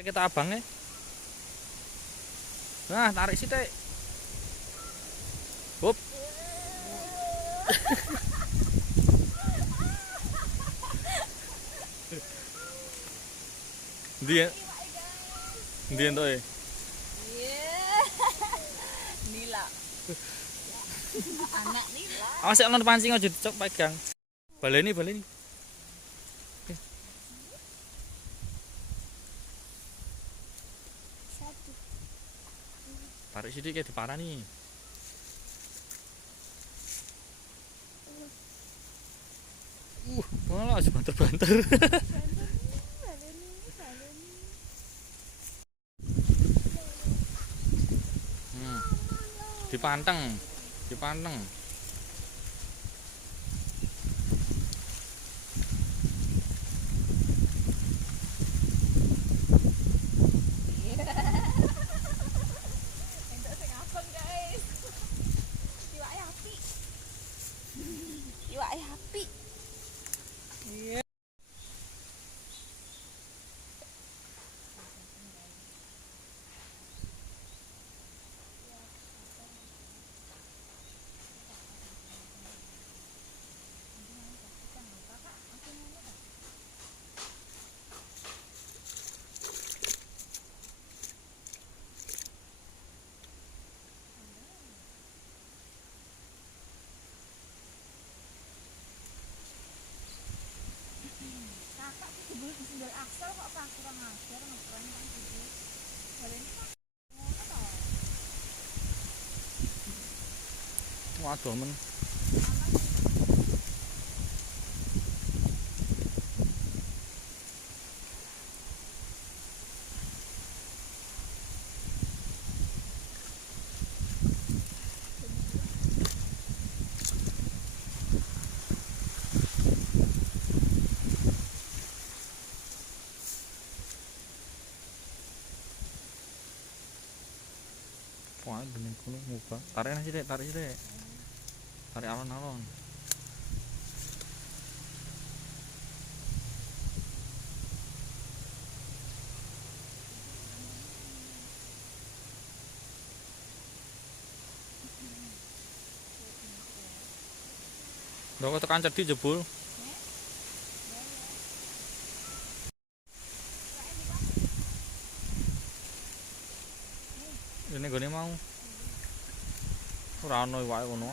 Kita abangnya. Nah, tarik sithik. Hop. Ndi ya? Ndi entuk e? Nila. Anak nila. Awas ono pancing aja dicok pegang. Baleni. Tarik sithik ke diparani. Malah aja banter-banter. Dipanteng. Entuk sing abang, guys. Iwake apik. Iwake apik. Iya. Kakak tuh dulu disundul Axel kok pas kurang ajar ngeprank kan gitu. Baleni kan ngono to. Waduh men. Wah, bening kuno muka. Tarik sithik. Tarik alon-alon. Ndok tekan cedhik jebul. Ini gone mau. Ora ono iwake ngono.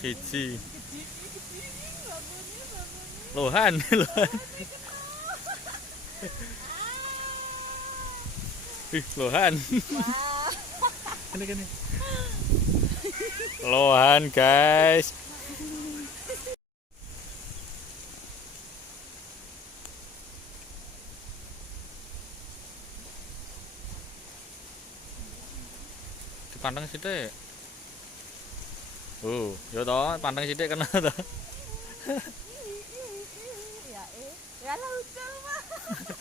Siji. Lohan. Lohan. Kene. Lohan, guys. Dipandang sithik. Ya toh, pandang sithik kena toh. Ya lucu, Pak.